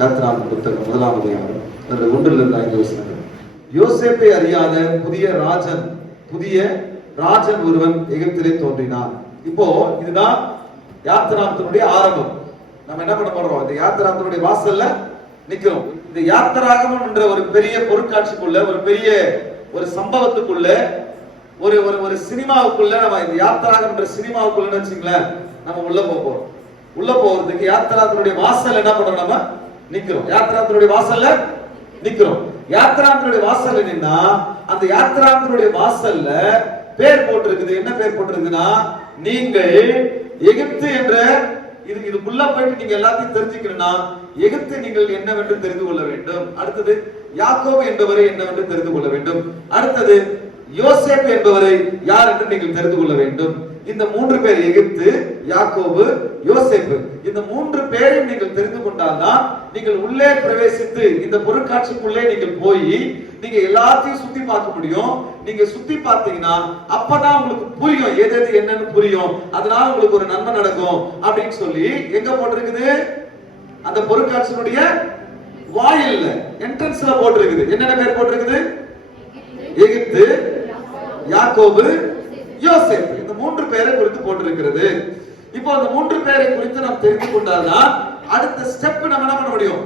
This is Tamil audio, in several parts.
யாத்திராகமம் புத்தகம் 1ஆம் அதிகாரம் 1 to 5 வசனங்கள். யோசேப்பை அறியாத புதிய ராஜன் ஒருவன் எகிப்திலே தோன்றினான். இப்போ இதுதான் யாத்திராகமத்தினுடைய ஆரம்பம். நம்ம என்ன பண்ண போறோம்? இந்த யாத்திராகமத்தினுடைய வாசல்ல நிக்கிறோம். இந்த யாத்திராகமம் என்ற ஒரு பெரிய பொருட்காட்சிக்குள்ள, ஒரு பெரிய ஒரு சம்பவத்துக்குள்ள, ஒரு சினிமாவுக்குள்ள, நம்ம இந்த யாத்திராகமம் என்ற சினிமாவுக்குள்ள வச்சுங்களேன், நம்ம உள்ள போறோம். உள்ள போறதுக்கு யாத்திராகமத்தினுடைய வாசல் என்ன பண்றோம்? நம்ம நிக்கிறோம். யாத்திராகமத்தினுடைய வாசல்ல நிக்கிறோம். யாத்திராகமத்தினுடைய வாசல்ல நின்னா அந்த யாத்திராகமத்தினுடைய வாசல்ல பேர் போட்டிருக்குது. என்ன பேர் போட்டிருக்குன்னா, நீங்கள் எகிப்து என்ற இதுக்குள்ள போயிட்டு நீங்க எல்லாத்தையும் தெரிஞ்சுக்கணும்னா எகிப்து நீங்கள் என்னவென்று தெரிந்து கொள்ள வேண்டும். அடுத்தது யாக்கோபு என்பவரை என்னவென்று தெரிந்து கொள்ள வேண்டும். அடுத்தது யோசேப்பு என்பவரை யார் என்று நீங்கள் தெரிந்து கொள்ள வேண்டும். இந்த 3 பேர், எகிப்து, யாக்கோபு, யோசேப்பு, இந்த 3 பேரையும் நீங்கள் தெரிந்து கொண்டால்தான் நீங்கள் உள்ளே பிரவேசித்து இந்த பொருட்காட்சிக்குள்ளே நீங்கள் போய் நீங்க எல்லாத்தையும் சுத்தி பார்க்க முடியும். நீங்க சுத்தி பார்த்தீங்கன்னா அப்பதான் உங்களுக்கு புரியும், எது என்னன்னு புரியும். அதனால உங்களுக்கு ஒரு நன்மை நடக்கும் அப்படின்னு சொல்லி எங்க போட்டிருக்குது? அந்த பொருட்காட்சியினுடைய வாயில்ல, என்ட்ரன்ஸ்ல போட்டிருக்குது. என்னென்ன பேர் போட்டிருக்குது? எகிப்து, யாக்கோபு, யோசேப்பு. இந்த 3 பேரை குறித்து போட்டிருக்கிறது. இப்போ அந்த 3 பேரை குறித்து நாம் தெரிந்து கொண்டால்தான் அடுத்த ஸ்டெப் நம்ம என்ன பண்ண முடியும்?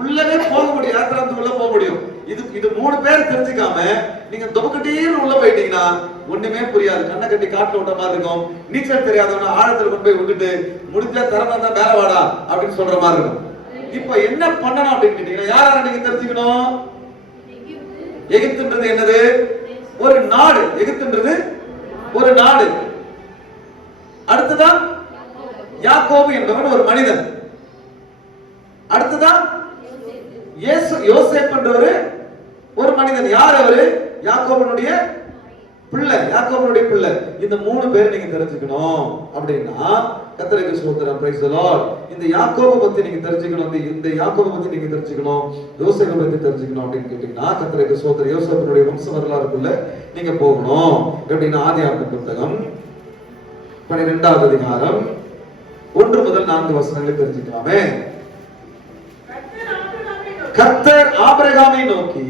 உள்ளவே போக முடியும். யாத்திராகமத்துக்குள்ள போக முடியும். இது 3 பேர் தெரிஞ்சுக்காம நீங்க தொபக்கட்டீர் உள்ள போயிட்டீங்கன்னா ஒண்ணுமே புரியாது. கண்ணை கட்டி காட்டுல விட்ட மாதிரி இருக்கும். நீச்சல் தெரியாதவன ஆழத்துல கொண்டு போய் விட்டுட்டு முடிஞ்சா திறமை தான் மேல வாடா அப்படின்னு சொல்ற மாதிரி இருக்கும். இப்ப என்ன பண்ணணும் அப்படின்னு கேட்டீங்கன்னா, யார நீங்க தெரிஞ்சுக்கணும்? எகிப்துன்றது என்னது? ஒரு நாடு. எகிப்துன்றது ஒரு நாடு. அடுத்ததான் யாக்கோபு என்பவன் ஒரு மனிதன். அடுத்ததான் யோசேப்பு என்றவர் ஒரு மனிதன். யார் அவரு? யாக்கோபனுடைய பிள்ளை. யாக்கோபனுடைய பிள்ளை. இந்த 3 பேர் நீங்க தெரிஞ்சுக்கணும் அப்படின்னா, கர்த்தருக்கு ஸ்தோத்திரம், பிரைஸ் தி லார்ட். இந்த யாக்கோபை பத்தி நீங்க தெரிஞ்சுக்கணும், இந்த யாக்கோபை பத்தி நீங்க தெரிஞ்சுக்கணும், யோசேப்பை பத்தி தெரிஞ்சுக்கணும் அப்படின்னு கேட்டீங்கன்னா, கர்த்தருக்கு ஸ்தோத்திரம், யோசேப்பினுடைய வம்ச வரலாறுக்குள்ள நீங்க போகணும். எப்படின்னா, ஆதியாகமம் புத்தகம் 12ஆம் அதிகாரம் 1 முதல் 4 வசனங்களை தெரிஞ்சுக்கலாமே. கர்த்தர் ஆபிரகாமை நோக்கி,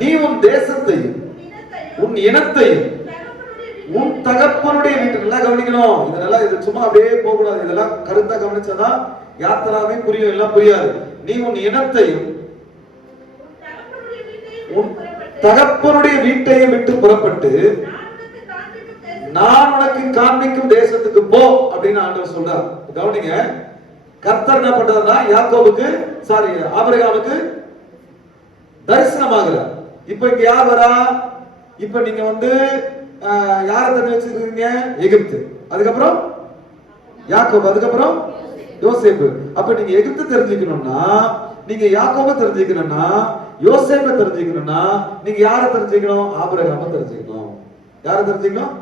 நீ உன் தேசத்தையும் உன் இனத்தையும் உன் தகப்பனுடைய வீட்டுல கவனிக்கணும். இதெல்லாம் இது சும்மா அப்படியே போக கூடாது. இதெல்லாம் கருத்தா கவனிச்சாதான் யாத்திராவே புரியும், எல்லாம் புரியாது. நீ உன் இனத்தையும் உன் தகப்பனுடைய வீட்டையும் விட்டு புறப்பட்டு நான் உனக்கு காண்பிக்கும் தேசத்துக்கு போ அப்படின்னு ஆண்டவர் சொல்றார். கவனிங்க, கர்த்தர் என்ன பண்றாருன்னா ஆபிரகாமுக்கு தரிசனமாகிறார். இப்ப இங்க யார் வரா? இப்ப நீங்க யார தெரிஞ்சு வச்சிருக்கீங்க? எகிப்து, அதுக்கப்புறம் யாக்கோபு, அதுக்கப்புறம் யோசேப்பு. அப்ப நீங்க எகிப்து தெரிஞ்சுக்கணும்னா, நீங்க யாக்கோபை தெரிஞ்சுக்கணும்னா, யோசேப்பை தெரிஞ்சுக்கணும்னா நீங்க யார தெரிஞ்சுக்கணும்? ஆபிரகாமை தெரிஞ்சுக்கணும். யார தெரிஞ்சுக்கணும்?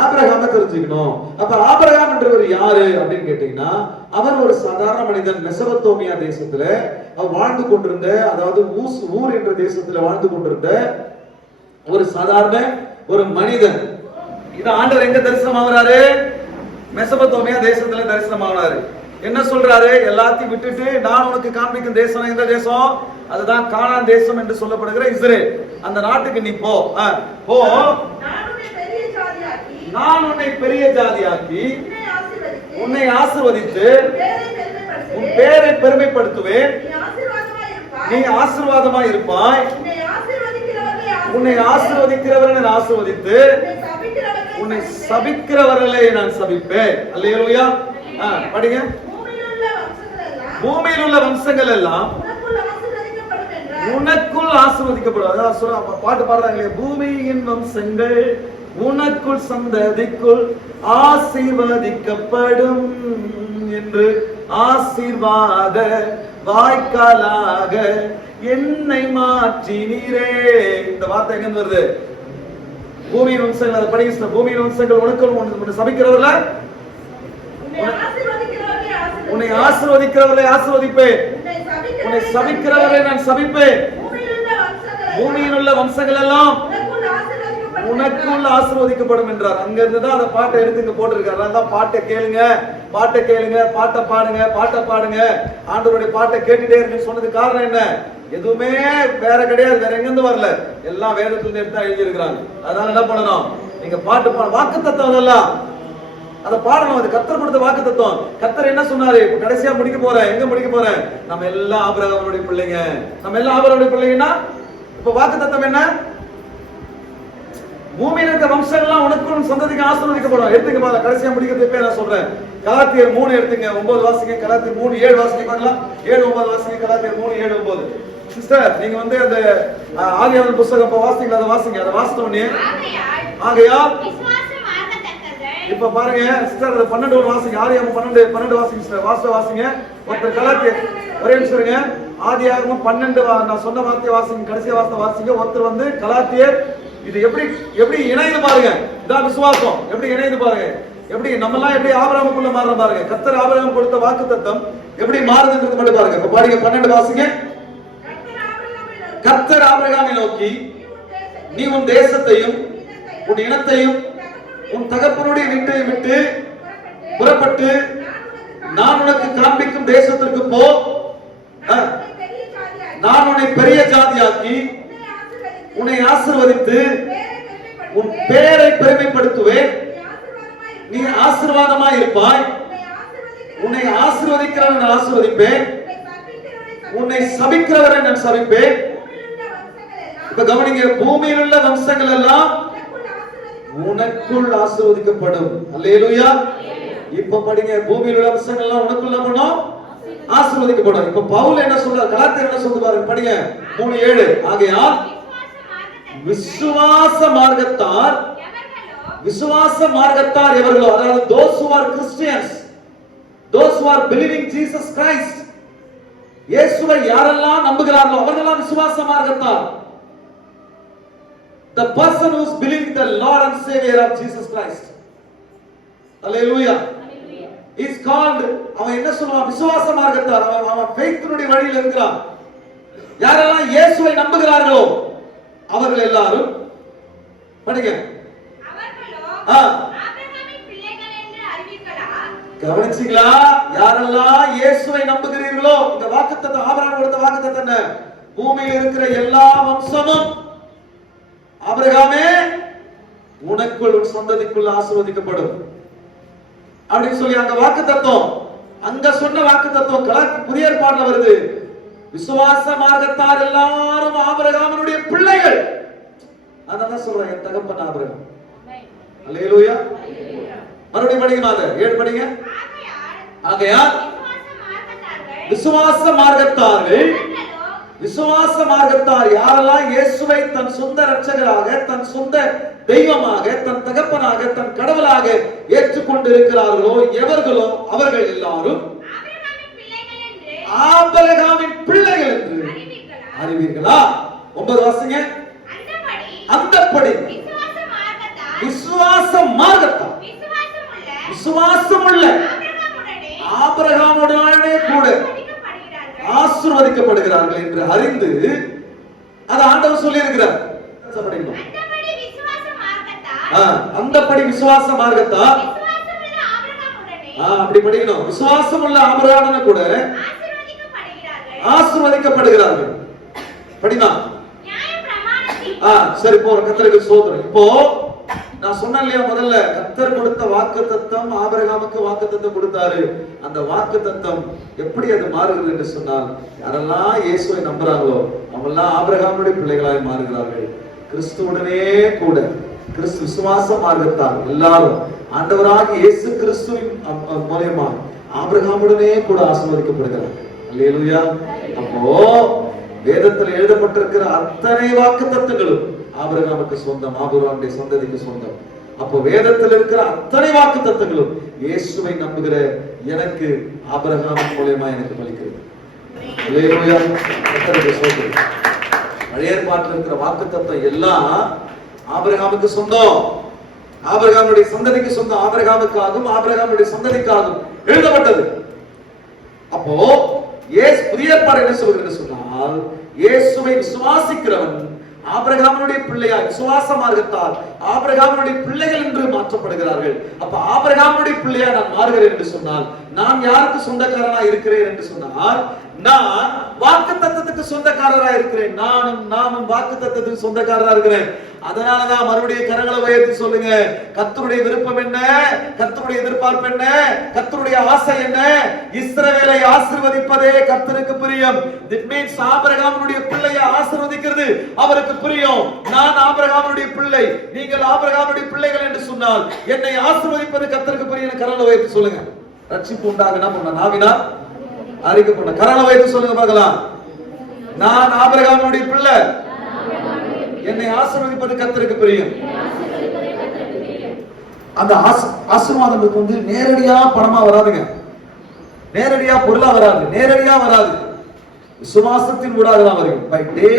ஆபிரகாமை தெரிஞ்சுக்கணும். அப்ப ஆபிரகாம் என்றவர் யாரு அப்படின்னு கேட்டீங்கன்னா, அவர் ஒரு சாதாரண மனிதன். மெசபத்தோமியா தேசத்துல அவர் வாழ்ந்து கொண்டிருந்த, அதாவது ஊர் என்ற தேசத்துல வாழ்ந்து கொண்டிருந்த ஒரு சாதாரண ஒரு மனிதன். இது ஆண்டவர் எங்க தரிசனம் ஆகுறாரு? மெசபத்தோமியா தேசத்துல தரிசனம் ஆகுறாரு. என்ன சொல்றாரு? எல்லாத்தையும் விட்டுட்டு நான் உனக்கு காண்பிக்கும் தேசம் எந்த தேசம்? அதுதான் கானான் தேசம் என்று சொல்லப்படுகிற இஸ்ரேல். அந்த நாட்டுக்கு நீ போ. நான் உன்னை பெரிய ஜாதியாக்கி உன்னை ஆசீர்வதித்து உன் பேரை பெருமைப்படுத்துவேன். நீ ஆசீர்வாதமாய் இருப்பாய். உன்னை ஆசீர்வதிக்கிறவர்களை நான் ஆசீர்வதித்து உன்னை சபிக்கிறவர்களை நான் சபிப்பேன். அல்லேலூயா. படிங்க. பூமியில் உள்ள வம்சங்கள் எல்லாம் உனக்குள் ஆசீர்வதிக்கப்படும். அதான் பாட்டு பாடுறாங்களே, பூமியின் வம்சங்கள் உனக்குள் சந்ததிக்குள் ஆசீர்வதிக்கப்படும் என்று ஆசீர்வாத வாய்க்காலாக என்னை மாற்றினீரே. இந்த வார்த்தை எங்க வருது? பூமியின் வம்சங்கள். அதை படிங்க. பூமியின் வம்சங்கள் உனக்குள் சபிக்கிறவர்கள உன்னை ஆசீர்வதிக்கிறவர்களை ஆசீர்வதிப்பேன், உன்னை சபிக்கிறவர்களை நான் சபிப்பேன். பூமியில் உள்ள வம்சங்கள் எல்லாம் உனக்குள்ள ஆசீர்வதிக்கப்படும் என்றார். அங்க இருந்து தான் அந்த பாட்டை எடுத்து இங்க போட்டிருக்காரு. அதான் பாட்டை கேளுங்க, பாட்டை கேளுங்க, பாட்டை பாடுங்க, பாட்டை பாடுங்க, ஆண்டவருடைய பாட்டை கேட்டுட்டே இருக்குன்னு சொன்னது காரணம் என்ன? எதுவுமே வேற கிடையாது, வேற எங்க இருந்து வரல, எல்லாம் வேதத்துல எடுத்து எழுதி இருக்கிறாங்க. அதனால என்ன பண்ணணும், நீங்க பாட்டு வாக்கு தத்துவம் எல்லாம் அதை பாடணும். அது கர்த்தர் கொடுத்த வாக்கு தத்துவம். கர்த்தர் என்ன சொன்னாரு? இப்ப கடைசியா முடிக்க போறேன். எங்க முடிக்க போறேன்? நம்ம எல்லாம் ஆபிரகாமுடைய பிள்ளைங்க. நம்ம எல்லாம் ஆபிரகாமுடைய பிள்ளைங்கன்னா இப்ப வாக்கு தத்துவம் என்ன? பூமியில இருக்க வம்சங்கள்லாம் உனக்கு சந்ததிக்கு ஆசீர்வதிக்கப்படும். எடுத்துக்க பாருங்க, கடைசியா முடிக்கிறதுக்கு நான் சொல்றேன். கலாத்தியர் 3 எடுத்துங்க, 9 வாசிங்க. கலாத்தியர் 3:7 வாசிங்க பார்க்கலாம். 7:9 வாசிங்க. கலாத்தியர் 3:7-9. சிஸ்டர், நீங்க வந்து அந்த ஆதியாகமம் புத்தகம் வாசிங்களா? அதை வாசிங்க. அதை வாசித்த உடனே ஆகையால் இப்ப பாருங்க சிஸ்டர், அது 12 வாசிங்க. ஆதியாகமம் 12 வாசிங்க சிஸ்டர். வாசிங்க. ஒருத்தர் கலாத்தியர் ஒரே நிமிஷம் இருங்க. ஆதியாகமம் 12 நான் சொன்ன வார்த்தையை வாசிங்க. கடைசியா வாசிங்க. ஒருத்தர் வந்து கலாத்தியர் இது எப்படி இணைந்து பாருங்க. இதான் விசுவாசம். எப்படி இணைந்து பாருங்க. எப்படி நம்ம எல்லாம் எப்படி ஆபிரகாமுக்குள்ள மாற பாருங்க. கர்த்தர் ஆபிரகாம் கொடுத்த வாக்குத்தத்தம் எப்படி மாறுதுன்றது மட்டும் பாருங்க. இப்ப பாருங்க 12 வாசிங்க. கர்த்தர் ஆபிரகாமை நோக்கி, நீ உன் தேசத்தையும் உன் இனத்தையும் உன் தகப்பனுடைய வீட்டையும் விட்டு புறப்பட்டு நான் உனக்கு காண்பிக்கும் தேசத்திற்கு போ. நான் உன்னை பெரிய ஜாதியாக்கி உன்னை ஆசீர்வதித்து உன் பேரை பெருமைப்படுத்துவேன். நீ ஆசீர்வாதமாய் இருப்பாய். உன்னை ஆசீர்வதிக்கிறவன் ஆசீர்வதிப்பேன், உன்னை சபிக்கிறவரை நான் சபிப்பேன். இப்ப கவனிங்க, பூமியில் உள்ள வம்சங்கள் எல்லாம் உனக்குள் ஆசீர்வதிக்கப்படும். அல்லேலூயா. இப்ப படிங்க, பூமியில் உள்ள வம்சங்கள் எல்லாம் உனக்குள்ள பண்ணும் ஆசீர்வதிக்கப்படும். இப்ப பவுல் என்ன சொல்றார்? கலாத்தியர் என்ன சொல்றாரு? படிங்க 3:7. ஆகையால் விசுவாச மார்க்கத்தார் எவர்களோ, அதாவது those who are Christians, those who are believing Jesus Christ, இயேசுவை யாரெல்லாம் நம்புகிறார்களோ அவர்களெல்லாம் விசுவாச மார்க்கத்தார். The person who is believing the Lord and Savior of Jesus Christ. Hallelujah. Is called, அவன் என்ன சொல்றான்? விசுவாச மார்க்கத்தார். அவன் faithனுடைய வழியில் இருக்கிறான். யாரெல்லாம் இயேசுவை நம்புகிறார்களோ அவர்கள் எல்லாரும் படிங்க. கவனிச்சீங்களா? யாரெல்லாம் இயேசுவை நம்புகிறீர்களோ, இந்த வாக்குத்தத்தம் ஆபிரகாம் கொடுத்த வாக்குத்தத்தம் என்ன? பூமியில் இருக்கிற எல்லா வம்சமும் ஆபிரகாமே உனக்குள் உன் சந்ததிக்குள் ஆசீர்வதிக்கப்படும் அப்படின்னு சொல்லி அந்த வாக்குத்தத்தம், அங்க சொன்ன வாக்குத்தத்தம் புதிய ஏற்பாட்டுல வருது. விசுவாச மார்க்கத்தார் எல்லாரும் ஆபிரகாமினுடைய பிள்ளைகள். அதான் சொல்றாங்க, என் தகப்பன் ஆபிரகாம். அல்லேலூயா. மறுபடியும் படிங்க, 7 படிங்க. ஆகையால் விசுவாச மார்க்கத்தார் யாரெல்லாம் இயேசுவை தன் சொந்த இரட்சகராக, தன் சொந்த தெய்வமாக, தன் தகப்பனாக, தன் கடவுளாக ஏற்றுக்கொண்டு இருக்கிறார்களோ எவர்களோ அவர்கள் எல்லாரும் ஆபிரகாமின் பிள்ளைகள் என்று அறிவீர்களா? 9 வாசிங்க. அந்தப்படி விசுவாச மார்க்கத்தார், விசுவாசமுள்ள ஆபிரகாமுடனே கூட ஆசீர்வதிக்கப்படுகிறார்கள் என்று அறிந்து, அது ஆண்டவர் சொல்லி இருக்கிறார். அந்தப்படி விசுவாச மார்க்கத்தார் அப்படி படிக்கணும். விசுவாசம் உள்ள ஆபிரகாமுடனே கூட ஆசீர்வதிக்கப்படுகிறார்கள். படினா சரி, இப்போ கர்த்தருக்கு ஸ்தோத்திரம். இப்போ நான் சொன்னேன் இல்லையா, முதல்ல கர்த்தர் கொடுத்த வாக்குத்தத்தம், ஆபிரகாமுக்கு வாக்குத்தத்தம் கொடுத்தாரு. அந்த வாக்குத்தத்தம் எப்படி அது மாறுகிறது என்று சொன்னால், யாரெல்லாம் இயேசுவை நம்புறாங்களோ அவெல்லாம் ஆபிரகாமுடைய பிள்ளைகளாய் மாறுகிறார்கள். கிறிஸ்துவுடனே கூட, கிறிஸ்து விசுவாச மார்க்கத்தால் எல்லாரும் ஆண்டவராக இயேசு கிறிஸ்துவின் மூலமா ஆபிரகாமுடனே கூட ஆசீர்வதிக்கப்படுகிறார். அல்லேலூயா. அப்போ வேதத்தில் எழுதப்பட்டிருக்கிற அத்தனை வாக்குத்தத்தங்களும் ஆபிரகாமுக்கு சொந்தம், ஆபிரகாமுடைய சந்ததிக்கு சொந்தம். அப்போ வேதத்தில் இருக்கிற அத்தனை வாக்குத்தத்தங்களும் இயேசுவை நம்புகிற எனக்கு ஆபிரகாம் மூலமா எனக்கு பலிக்கிறது. அல்லேலூயா. பழைய ஏற்பாட்டில் இருக்கிற வாக்குத்தத்தம் எல்லாம் ஆபிரகாமுக்கு சொந்தம், ஆபிரகாமுடைய சந்ததிக்கு சொந்தம், ஆபிரகாமுக்காகவும் ஆபிரகாமுடைய சந்ததிக்காகவும் எழுதப்பட்டது. அப்போ புதிய ஏற்பாடு என்ன சொல்கிறது சொன்னால், இயேசுவை விசுவாசிக்கிறவன் ஆபிரகாமுடைய பிள்ளையா விசுவாச மார்க்கத்தால் ஆபிரகாமுடைய பிள்ளைகள் என்று மாற்றப்படுகிறார்கள். அப்ப ஆபிரகாமுடைய பிள்ளையா நான் மாறுகிறேன் என்று சொன்னால், நான் யாருக்கு சொந்தக்காரனா இருக்கிறேன் என்று சொன்னால், நான் வாக்குத்தத்தத்துக்கு சொந்தக்காரரா இருக்கிறேன். நானும் வாக்குத்தத்தத்துக்கு சொந்தக்காரரா இருக்கிறேன். அதனாலதான் மறுபடியும் கரங்களை உயர்த்தி சொல்லுங்க, கர்த்தருடைய விருப்பம் என்ன, கர்த்தருடைய எதிர்பார்ப்பு என்ன, கர்த்தருடைய ஆசை என்ன? இஸ்ரவேலை ஆசீர்வதிப்பதே கர்த்தருக்கு பிரியம். That means ஆபிரகாமுடைய பிள்ளையை ஆசீர்வதிக்கிறது அவருக்கு பிரியம். நான் ஆபிரகாமுடைய பிள்ளை, நீங்கள் ஆபிரகாமுடைய பிள்ளைகள் என்று சொன்னால், என்னை ஆசீர்வதிப்பது கர்த்தருக்கு பிரியம். கரங்களை உயர்த்தி சொல்லுங்க. ரட்சிப்பு உண்டாகுனா பண்ண நாவினா அறிக்கை பண்ண. கரங்களை உயர்த்தி சொல்லுங்க பார்க்கலாம். நான் ஆபிரகாமுடைய பிள்ளை, என்னை ஆசீர்வதிப்பது கர்த்தருக்கு பிரியம். அந்த ஆசீர்வாதம் நேரடியா பணமா வராதுங்க, நேரடியா பொருளா வராது, நேரடியா வராது. விசுவாசத்தின் ஊடாக தான் வரும். பை டே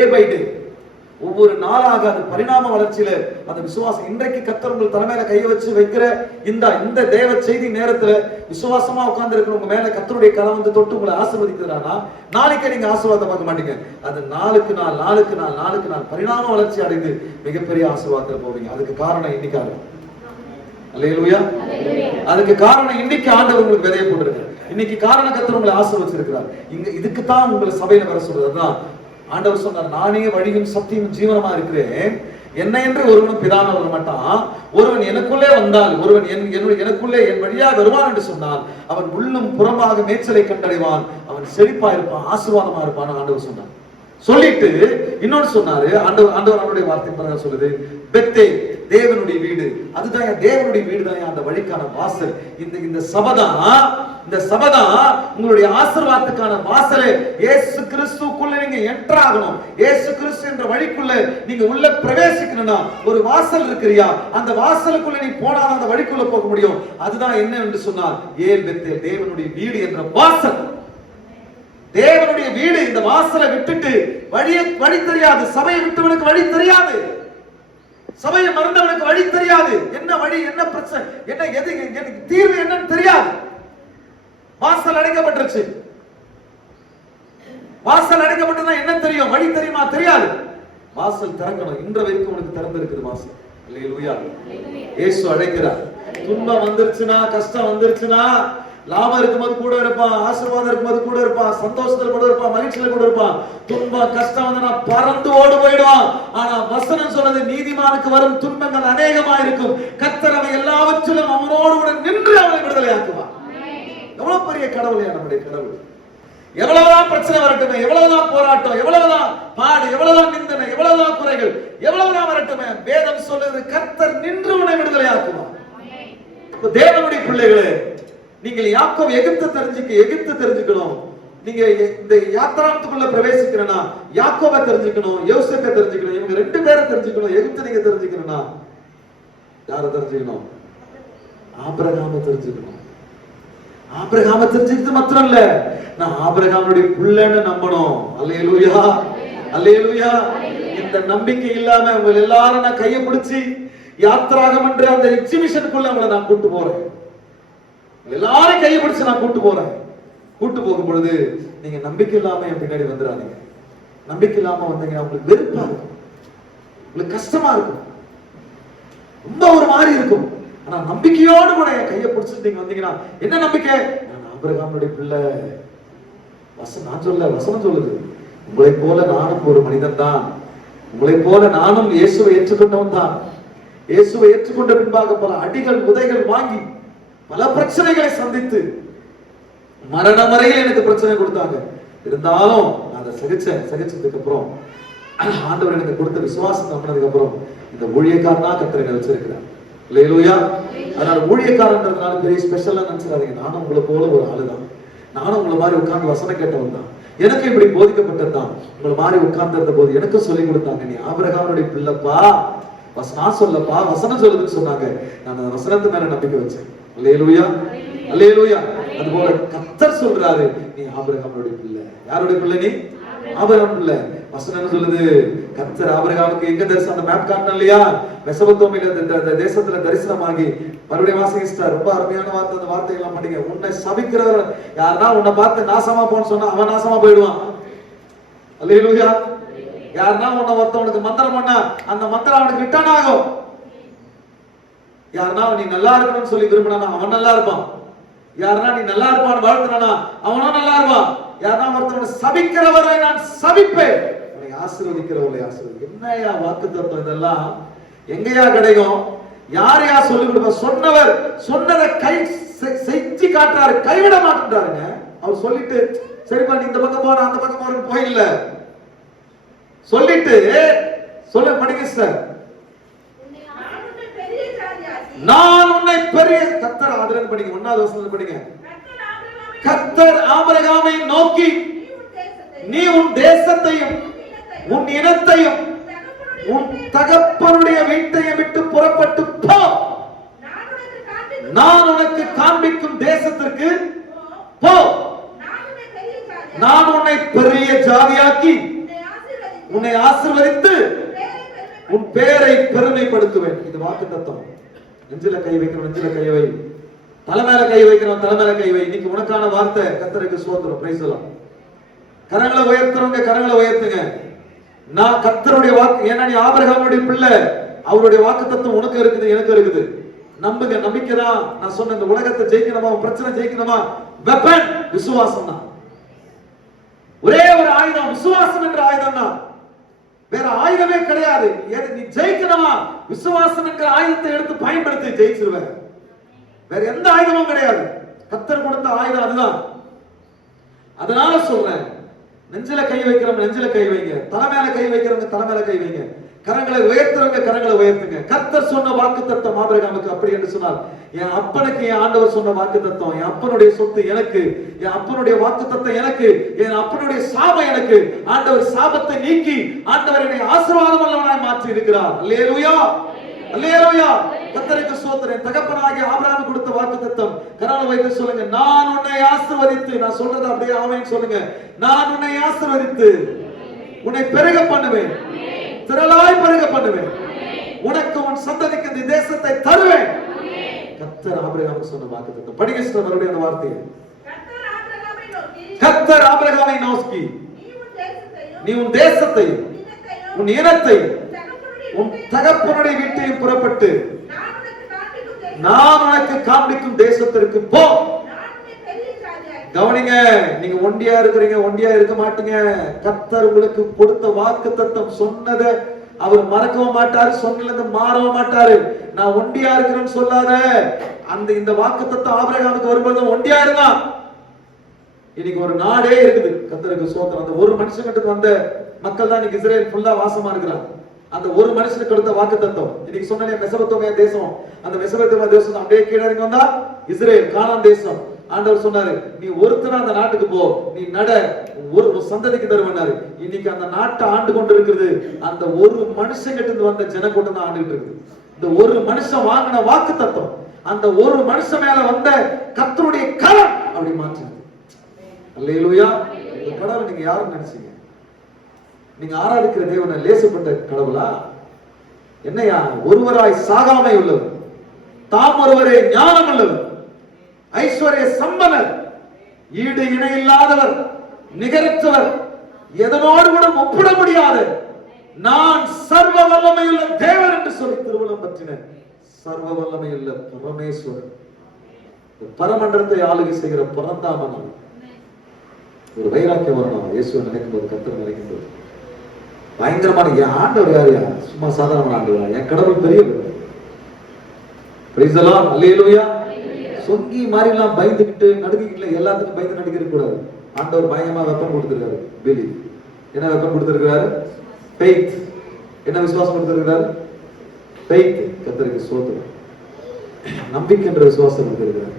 ஒவ்வொரு நாளாக அது பரிணாம வளர்ச்சியில அந்த விசுவாசம். இன்றைக்கு கர்த்தர் உங்கள் தலைமையில கையை வச்சு வைக்கிற இந்த தேவ செய்தி நேரத்துல விசுவாசமா உட்கார்ந்து இருக்கிற உங்க மேல கர்த்தருடைய கரம் தொட்டு உங்களை ஆசீர்வதிக்கிறானா, நாளைக்கே நீங்க ஆசீர்வாதம் பார்க்க மாட்டீங்க. அது நாளுக்கு நாள் பரிணாம வளர்ச்சி அடைந்து மிகப்பெரிய ஆசீர்வாதத்துல போவீங்க. அதுக்கு காரணம் இன்னைக்காக. அல்லேலூயா. அதுக்கு காரணம் இன்னைக்கு ஆண்டவர் உங்களுக்கு விதையை போட்டிருக்காரு. இன்னைக்கு காரணம் கர்த்தர் உங்களை ஆசீர்வதிச்சிருக்கிறார். இதுக்கு தான் உங்களை சபையில வர சொல்றதுதான். ஆண்டவர் சொன்னார், நானே வழியும் சத்தியம் ஜீவனமா இருக்கிறேன், என்னை என்று ஒருவனும் பிதான வர மாட்டான். ஒருவன் எனக்குள்ளே வந்தால், ஒருவன் எனக்குள்ளே என் வழியா வருவான் என்று சொன்னால், அவன் உள்ளும் புறமாக மேய்ச்சலை கண்டடைவான், அவன் செழிப்பா இருப்பான், ஆசீர்வாதமா இருப்பான் ஆண்டவர் சொன்னார். சொல்லிட்டு இன்னொன்னு சொன்னாரு ஆண்டவர் அவருடைய வார்த்தை பிரகாரம் சொல்லுது, பெத்தே தேவனுடைய வீடு. அதுதான் தேவனுடைய வீடு தான் அந்த வழிக்கான வாசல். இந்த சபைதான் உங்களுடைய ஆசீர்வாதத்துக்கான வாசலே. இயேசு கிறிஸ்துக்குள்ள நீங்க என்டர் ஆகணும். இயேசு கிறிஸ்து என்ற வழிக்குள்ள நீங்க உள்ள பிரவேசிக்கணும்னா ஒரு வாசல் இருக்கிறியா, அந்த வாசலுக்குள்ள நீ போனால் அந்த வழிக்குள்ள போக முடியும். அதுதான் என்ன என்று சொன்னால், ஏல் பெத்தேல் தேவனுடைய வீடு என்ற வாசல். தேவனுடைய வீடு. இந்த வாசலை விட்டுட்டு வழி தெரியாது. சபையை விட்டவனுக்கு வழி தெரியாது. சபையை மறந்தவனுக்கு வழி தெரியாது. என்ன வழி, என்ன பிரச்சனை, என்ன எது, எனக்கு தீர்வு என்னன்னு தெரியாது. வாசல் அடைக்கப்பட்டுருச்சு. வாசல் அடைக்கப்பட்டதுனா என்ன தெரியும், வழி தெரியுமா? தெரியாது. வாசல் திறக்கணும். இன்று வரைக்கும் உனக்கு திறந்திருக்குது வாசல். அல்லேலூயா. இயேசு அழைக்கிறார். துன்பம் வந்துருச்சுனா, கஷ்டம் வந்துருச்சுனா, லாபம் இருக்கும்போது கூட இருப்பான், ஆசீர்வாதம் இருக்கும்போது கூட இருப்பான், சந்தோஷத்துல கூட இருப்பான், மகிழ்ச்சியில கூட இருப்பான். துன்பம் கஷ்டம் வந்து பறந்து ஓடு போயிடுவான். ஆனா வசனம் சொன்னது, நீதிமானுக்கு வரும் துன்பங்கள் அநேகமா இருக்கும், கர்த்தர் அவை எல்லாவற்றிலும் அவனோடு கூட நின்று அவனை விடுதலை ஆக்குவான். எவ்வளவு பெரிய கடவுளையா நம்முடைய கடவுள். எவ்வளவுதான் பிரச்சனை வரட்டுமே, எவ்வளவுதான் போராட்டம், எவ்வளவுதான் பாடு, எவ்வளவுதான் நிந்தனை, எவ்வளவுதான் குறைகள், எவ்வளவுதான் வரட்டுமே, வேதம் சொல்லுது கர்த்தர் நின்று உன்னை விடுதலை ஆக்குவான். தேவனுடைய பிள்ளைகளே, நீங்கள் யாக்கோபு எகிப்து தெரிஞ்சுக்கணும். நீங்க இந்த யாத்திராத்துக்குள்ள பிரவேசிக்கணும்னா யாக்கோபை தெரிஞ்சுக்கணும், யோசேப்பை தெரிஞ்சுக்கணும். இவங்க ரெண்டு பேரை தெரிஞ்சுக்கணும். எகிப்து நீங்க தெரிஞ்சுக்கணும்னா யாரை தெரிஞ்சுக்கணும்? ஆபிரகாமை தெரிஞ்சுக்கணும். ஆபிரகாமை தெரிஞ்சுக்கிறது மாத்திரம் இல்ல, நான் ஆபிரகாமுடைய பிள்ளைன்னு நம்பணும். அல்லேலூயா, அல்லேலூயா. இந்த நம்பிக்கை இல்லாம உங்க எல்லாரும் நான் கையை பிடிச்சி யாத்திராகம் என்ற அந்த எக்ஸிபிஷனுக்குள்ள உங்களை நான் கூட்டு போறேன். எல்லாரும் கையை பிடிச்சு நான் கூட்டு போறேன். கூட்டு போகும் பொழுது நீங்க நம்பிக்கை இல்லாம என் பின்னாடி வந்துடாதீங்க. நம்பிக்கை இல்லாம வந்தீங்கன்னா உங்களுக்கு வெறுப்பா இருக்கும், உங்களுக்கு கஷ்டமா இருக்கும், ரொம்ப ஒரு மாதிரி இருக்கும். ஆனா நம்பிக்கையோடு கூட என் கையை பிடிச்சிட்டு நீங்க வந்தீங்கன்னா, என்ன நம்பிக்கை? நான் ஆபிரகாமுடைய பிள்ளை. வசனம் சொல்லுது, உங்களை போல நானும் ஒரு மனிதன் தான், உங்களை போல நானும் இயேசுவை ஏற்றுக்கொண்டவன் தான். இயேசுவை ஏற்றுக்கொண்ட பின்பாக பல அடிகள் உதைகள் வாங்கி பல பிரச்சனைகளை சந்தித்து மரணம் வரையில் எனக்கு பிரச்சனை கொடுத்தாங்க. இருந்தாலும் அதை சகிச்சதுக்கு அப்புறம் ஆண்டவர் எனக்கு கொடுத்த விசுவாசம் நம்பினதுக்கு அப்புறம் இந்த ஊழியக்காரனா கர்த்தர் என்னை வச்சிருக்கிறார். அல்லேலூயா. அதனால ஊழியக்காரன்றதுனால பெரிய ஸ்பெஷலா நினைச்சிடாதீங்க. நானும் உங்களை போல ஒரு ஆளுதான். நானும் உங்களை மாதிரி உட்கார்ந்து வசனம் கேட்டவன் தான். எனக்கு இப்படி போதிக்கப்பட்டதுதான். உங்களை மாதிரி உட்கார்ந்து இருந்த போது எனக்கும் சொல்லி கொடுத்தாங்க, நீ ஆபிரகாமுடைய பிள்ளைப்பா, நான் சொல்லப்பா, வசனம் சொல்லுதுன்னு சொன்னாங்க. நான் அந்த வசனத்து மேல நம்பிக்கை வச்சேன். அல்லேலூயா, அல்லேலூயா. அதுபோல கர்த்தர் சொல்றாரு, நீ ஆபிரகாமுடைய பிள்ளை. யாருடைய பிள்ளை? நீ ஆபிரகாம் பிள்ளை. வசனம் சொல்லுது, கர்த்தர் ஆபிரகாமுக்கு எங்க தரிசனம், அந்த மேப் காட்டணும் இல்லையா, மெசபத்தோமில இந்த தேசத்துல தரிசனமாகி மறுபடியும் வாசிக்கிட்டார். ரொம்ப அருமையான வார்த்தை. அந்த வார்த்தைகள்லாம் படிங்க. உன்னை சபிக்கிறவர் யாருன்னா உன்னை பார்த்து நாசமா போன்னு சொன்னா அவன் நாசமா போயிடுவான். அல்லேலூயா. யாருன்னா உன்னை ஒருத்தவனுக்கு மந்திரம் பண்ணா அந்த மந்திரம் அவனுக்கு ரிட்டர்ன் ஆகும். யாருன்னா நீ நல்லா இருக்கணும்னு சொல்லி விரும்பினா அவன் நல்லா இருப்பான். யாருன்னா நீ நல்லா இருப்பான்னு வாழ்த்துனா அவனும் நல்லா இருப்பான். யாருன்னா ஒருத்தவனை சபிக்கிறவரை நான் சபிப்பேன், உன்னை ஆசீர்வதிக்கிறவர்களை ஆசீர்வதி. என்னையா வாக்குத்தத்தம் இதெல்லாம்? எங்கயா கிடைக்கும்? யார் யார் சொல்லிக் கொடுப்ப? சொன்னவர் சொன்னதை கை செஞ்சு காட்டுறாரு, கைவிட மாட்டாருங்க. அவர் சொல்லிட்டு சரிப்பா நீ இந்த பக்கம் போற அந்த பக்கம் போறன்னு போயில்ல, சொல்லிட்டு சொல்ல படிங்க சார். நான் உன்னை பெரிய கர்த்தர் ஆதரவு படிங்க, 1வது வசனத்துல படிங்க. கர்த்தர் ஆபிரகாமை நோக்கி நீ உன் தேசத்தையும் உன் இனத்தையும் உன் தகப்பனுடைய வீட்டையும் விட்டு புறப்பட்டு போ, நான் உனக்கு காண்பிக்கும் தேசத்திற்கு போ, நான் உன்னை பெரிய ஜாதியாக்கி உன்னை ஆசீர்வதித்து உன் பேரை பெருமைப்படுத்துவேன். இது வாக்குத்தத்தம். நெஞ்சில கை வைக்கிறோம், நெஞ்சில கை வை. தலைமையில கை வைக்கிறோம், தலைமையில கை வை. இன்னைக்கு உனக்கான வார்த்தை. கர்த்தருக்கு ஸ்தோத்திரம், பிரைஸ் எல்லாம். கரங்களை உயர்த்துறவங்க கரங்களை உயர்த்துங்க. நான் கர்த்தருடைய வாக்கு, ஏன்னா நீ ஆபிரகாமுடைய பிள்ளை, அவருடைய வாக்குத்தத்தம் உனக்கு இருக்குது, எனக்கு இருக்குது. நம்புங்க, நம்பிக்கை தான். நான் சொன்ன இந்த உலகத்தை ஜெயிக்கணுமா, பிரச்சனை ஜெயிக்கணுமா, வெப்பன் விசுவாசம் தான். ஒரே ஒரு ஆயுதம் விசுவாசம் என்ற ஆயுதம் தான், வேற ஆயுதமே கிடையாது. நீ ஜெயிக்கணுமா, விசுவாசம் என்ற ஆயுதத்தை எடுத்து பயன்படுத்தி ஜெயிச்சிருவ. வேற எந்த ஆயுதமும் கிடையாது. கர்த்தர் கொடுத்த ஆயுதம் அதுதான். அதனால சொல்றேன், நெஞ்சில கை வைக்கிறவங்க நெஞ்சில கை வைங்க, தலைமையில கை வைக்கிறவங்க தலைமையில கை வைங்க, கரங்களை உயர்த்துறவங்க கரங்களை உயர்த்துங்க. கர்த்தர் சொன்ன வாக்குத்தத்தம் ஆபிரகாமுக்கு அப்படி என்று சொன்னார். என் அப்பனுக்கு என் ஆண்டவர் சொன்ன வாக்குத்தத்தம், என் அப்பனுடைய சொத்து எனக்கு, என் அப்பனுடைய வாக்குத்தத்தம் எனக்கு, என் அப்பனுடைய சாபம் எனக்கு. ஆண்டவர் சாபத்தை நீக்கி ஆண்டவர் என்னை ஆசீர்வாதம் உள்ளவனாய் மாற்றி இருக்கிறார். அல்லேலூயா, அல்லேலூயா. கர்த்தருக்கு ஸ்தோத்திரம். தகப்பனாகிய ஆபிரகாமுக்கு கொடுத்த வாக்குத்தத்தம் கரங்களை வைத்து சொல்லுங்க, நான் உன்னை ஆசீர்வதித்து, நான் சொல்றது அப்படியே ஆமென் சொல்லுங்க. நான் உன்னை ஆசீர்வதித்து உன்னை பெருக பண்ணுவேன், திரளாய் பெருக பண்ணுவேன், உனக்கு உன் சந்ததிக்கு இந்த தேசத்தை தருவேன். கர்த்தர் ஆபிரகாமுக்கு சொன்ன வாக்குத்தத்தம். படிங்க சிஸ்டர் மறுபடியும் அந்த வார்த்தையை. கர்த்தர் ஆபிரகாமை நோக்கி நீ உன் தேசத்தையும் உன் இனத்தையும் உன் தகப்பனுடைய வீட்டையும் புறப்பட்டு நான் உனக்கு காண்பிக்கும் தேசத்திற்கு போ. கவனிங்க, நீங்க ஒண்டியா இருக்கிறீங்க, ஒண்டியா இருக்க மாட்டீங்க. கர்த்தர் உங்களுக்கு கொடுத்த வாக்குத்தத்தம் சொன்னதை அவர் மறக்கவும் மாட்டாரு, சொன்னது மாறவும் மாட்டாரு. நான் ஒண்டியா இருக்கிறேன்னு சொல்லாத. அந்த இந்த வாக்குத்தத்தம் ஆபிரகாமுக்கு வரும்போது ஒண்டியா இருந்தான். இன்னைக்கு ஒரு நாடே இருக்குது. கர்த்தருக்கு ஸ்தோத்திரம். அந்த ஒரு மனுஷனுக்கு வந்த மக்கள் தான் இன்னைக்கு இஸ்ரேல் ஃபுல்லா வாசமா இருக்கிறாங்க. அந்த ஒரு மனுஷனுக்கு கொடுத்த வாக்குத்தத்தம். இன்னைக்கு சொன்ன மெசொப்பொத்தேமியா தேசம், அந்த மெசொப்பொத்தேமியா தேசம் அப்படியே கீழே இறங்கி வந்தா இஸ்ரேல் கானான் தேசம். ஆண்டவர் சொன்னாரு, நீ ஒருத்தனா அந்த நாட்டுக்கு போ, நீ நட, ஒரு சந்ததிக்கு தருவனாரு. இன்னைக்கு அந்த நாட்டை ஆண்டு கொண்டு இருக்கிறது அந்த ஒரு மனுஷன் கிட்ட வந்த ஜனக்கூட்டம் தான் ஆண்டுகிட்டு இருக்குது. இந்த ஒரு மனுஷன் வாங்கின வாக்குத்தத்தம், அந்த ஒரு மனுஷன் மேல வந்த கர்த்தருடைய கரம் அப்படி மாற்றினது. அல்லேலூயா. இந்த கடவுளை நீங்க யாரும் நினைச்சீங்க? நீங்க ஆராதிக்கிற தேவனை லேசப்பட்ட கடவுளா? என்னையா? ஒருவராய் சாகாமை உள்ளவர், தாம் ஒருவரே ஞானம் உள்ளவர், ஐஸ்வர்ய சம்பனர், ஈடு இணை இல்லாதவர், நிகரற்றவர், எதனோடு கூட ஒப்பிட முடியாத, நான் சர்வ வல்லமையுள்ள தேவன் என்று சொல்லி திருவுளம் பற்றின சர்வ வல்லமையுள்ள பரமேஸ்வரன். பரமண்டலத்தை ஆளுகை செய்கிற பரந்தாமன். ஒரு வைராக்கியம் வரணும். இயேசுவை நினைக்கும் போது, கர்த்தரை நினைக்கும் போது பயங்கரமான என் ஆண்டவர் யாரையா? சும்மா சாதாரண ஆண்டவர். என் கடவுள் பெரியவர். Praise the Lord. அல்லேலூயா. சொங்கி மாதிரி எல்லாம் பயந்துகிட்டு நடுங்கிட்டு எல்லாத்துக்கும் பயந்து நடுக்க கூடாது. ஆண்டவர் பயங்கரமா வெப்பன் கொடுத்திருக்காரு. பிலீவ். என்ன வெப்பன் கொடுத்திருக்காரு? ஃபெய்த். என்ன விசுவாசம் கொடுத்திருக்காரு? ஃபெய்த். கர்த்தருக்கு ஸ்தோத்திரம். நம்பிக்கைன்ற விசுவாசம் கொடுத்திருக்காரு.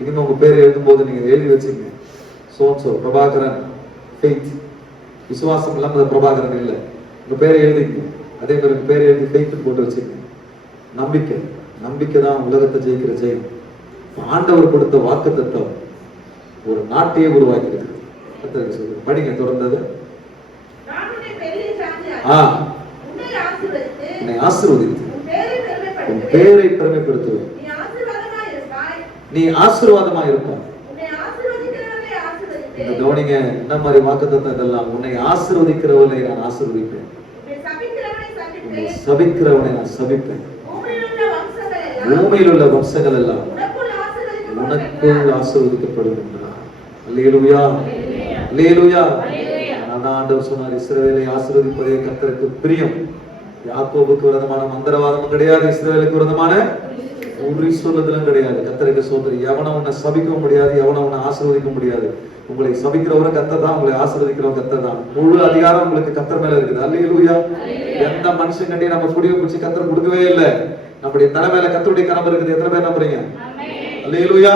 இனிமே உங்க பேரை எழுதும் போது நீங்க எழுதி வச்சுங்க, சோன்சோ பிரபாகரன் ஃபெய்த். விசுவாசம் இல்லாம பிரபாகரன் இல்ல. உங்க பேரை எழுதிங்க. அதே மாதிரி உங்க பேரை எழுதி ஃபெய்த் போட்டு வச்சுங்க. நம்பிக்கை. நம்பிக்கை தான் உலகத்தை ஜெயிக்கிற ஜெயம். ஆண்டவர் கொடுத்த வாக்குத்தத்தம் ஒரு நாட்டையே உருவாக்கி இருக்கு. படிங்க தொடர்ந்தது. உன்னை ஆசீர்வதித்து உன் பேரை பெருமைப்படுத்துவேன். நீ ஆசீர்வாதமா இருப்பாய். இந்த கவனிங்க, என்ன மாதிரி வாக்குத்தத்தம் இதெல்லாம்? உன்னை ஆசீர்வதிக்கிறவனை நான் ஆசீர்வதிப்பேன், உன்னை சபிக்கிறவனை நான் சபிப்பேன், பூமியில் உள்ள வம்சங்கள் எல்லாம் உனக்குள் ஆசீர்வதிக்கப்படும் என்றார். அல்லேலூயா, அல்லேலூயா. அதான் ஆண்டவர் சொன்னார், இஸ்ரவேலை ஆசீர்வதிப்பதே கர்த்தருக்கு பிரியம். யாக்கோபுக்கு விரோதமான மந்திரவாதமும் கிடையாது, இஸ்ரவேலுக்கு விரோதமான குறி சொல்லுதலும் கிடையாது. கர்த்தருக்கு ஸ்தோத்திரம். எவனை உன்னை சபிக்கவும் முடியாது, எவனை உன்னை ஆசீர்வதிக்க முடியாது. உங்களை சபிக்கிறவரும் கர்த்தர் தான், உங்களை ஆசீர்வதிக்கிறவரும் கர்த்தர் தான். முழு அதிகாரம் உங்களுக்கு கர்த்தர் மேல இருக்குது. அல்லேலூயா. எந்த மனுஷன் கட்டி நம்ம குடிய பிடிச்சி கர்த்தர் கொடுக்கவே இல்லை. நம்முடைய தலை மேல கர்த்தருடைய கரம் இருக்குது. எத்தனை பேர் நம்புறீங்க? அல்லேலூயா.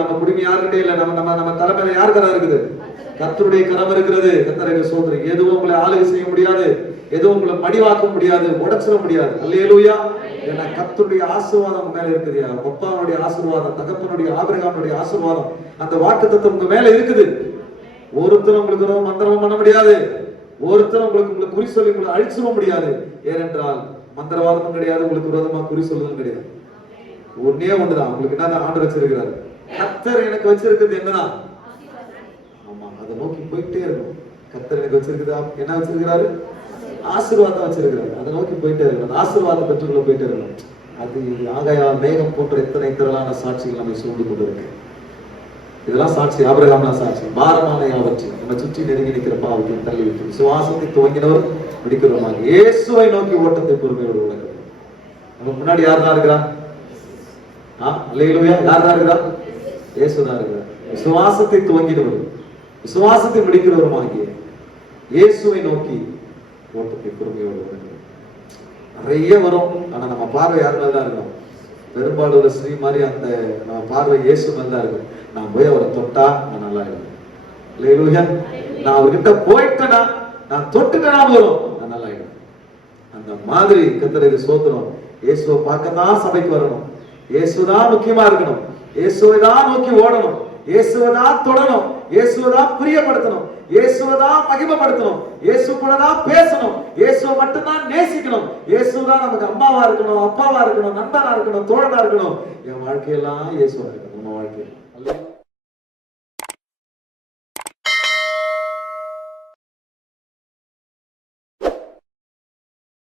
நம்ம குடிமை யாருக்கிட்டே இல்லை, நம்ம தலை மேல யார் கரம் இருக்குது? கர்த்தருடைய கரம் இருக்கிறது. கர்த்தருக்கு ஸ்தோத்திரம். எதுவும் உங்களை ஆளுகை செய்ய முடியாது, எதுவும் உங்களை மடிவாக்க முடியாது, உடைச்சிட முடியாது. அல்லேலூயா. ஏன்னா கர்த்தருடைய ஆசீர்வாதம் மேல இருக்குது. அப்பாவுடைய ஆசீர்வாதம், தகப்பனுடைய ஆபிரகாமுடைய ஆசீர்வாதம், அந்த வாக்குத்தத்தம் உங்க மேல இருக்குது. ஒருத்தரும் உங்களுக்கு மந்திரம் பண்ண முடியாது, ஒருத்தரும் உங்களுக்கு குறி சொல்லி உங்களை அழிச்சிட முடியாது. ஏனென்றால் மந்திரவாதமும் கிடையாது, உங்களுக்கு விரோதமா குறி சொல்லுவதும் கிடையாது. ஒன்னே ஒண்ணுதான் உங்களுக்கு என்ன ஆண்டு வச்சிருக்கிறாரு. கர்த்தர் எனக்கு வச்சிருக்கிறது என்னதான்? ஆமா, அதை நோக்கி போயிட்டே இருக்கும். கர்த்தர் எனக்கு வச்சிருக்குதா? என்ன வச்சிருக்கிறாரு? ஆசீர்வாதம் வச்சிருக்கிறாரு. அதை நோக்கி போயிட்டே இருக்கணும், ஆசீர்வாதம் பெற்றுக்கொள்ள போயிட்டே இருக்கணும். அது ஆகையா மேகம் போன்ற எத்தனை திரளான சாட்சிகள் நம்மை சூழ்ந்து கொண்டு இருக்கு. இதெல்லாம் சாட்சி. ஆபிரகாம்லாம் சாட்சி. பாரமான யாவற்றை நம்ம சுற்றி நெருங்கி நிற்கிற பாவத்தையும் தள்ளி விட்டு விசுவாசத்தை துவங்கினவர் முடிக்கிறவமாக இயேசுவை நோக்கி ஓட்டத்தை பொறுமையோடு ஓடுகிறது. நமக்கு முன்னாடி யார் தான் இருக்கிறா? அல்லேலூயா. யார் தான் இருக்கிறா? இயேசுதான் இருக்கிறார். விசுவாசத்தை துவங்கினவர், விசுவாசத்தை முடிக்கிறவருமாகிய இயேசுவை நோக்கி ஓட்டத்தை பொறுமையோடு ஓடுகிறது. நிறைய வரும், ஆனா நம்ம பார்வை யார் மேல தான் இருக்கும்? பெரும்பாலும் ஸ்ரீ மாதிரி அந்த நம்ம பார்வை இயேசு மேல தான் இருக்கும். நான் போய் அவரை தொட்டா நான் நல்லா இருக்கும். அல்லேலூயா. நான் அவர்கிட்ட போயிட்டேனா, நான் தொட்டுட்டேனா போதும் நான் நல்லா இருக்கும். அந்த மாதிரி கர்த்தருக்கு ஸ்தோத்திரம். இயேசுவை பார்க்க தான் சபைக்கு வரணும். இயேசுதான் முக்கியமா இருக்கணும். இயேசுவை தான் நோக்கி ஓடணும். இயேசுவை தான் தொடணும். இயேசுவை தான் பிரியப்படுத்தணும். இயேசுவை தான் மகிமைப்படுத்தணும். இயேசு கூட தான் பேசணும். இயேசுவை மட்டும்தான் நேசிக்கணும். இயேசுதான் நமக்கு அம்மாவா இருக்கணும், அப்பாவா இருக்கணும், நண்பனா இருக்கணும், தோழனா இருக்கணும். என் வாழ்க்கையெல்லாம் இயேசுவா இருக்கணும். நம்ம வாழ்க்கை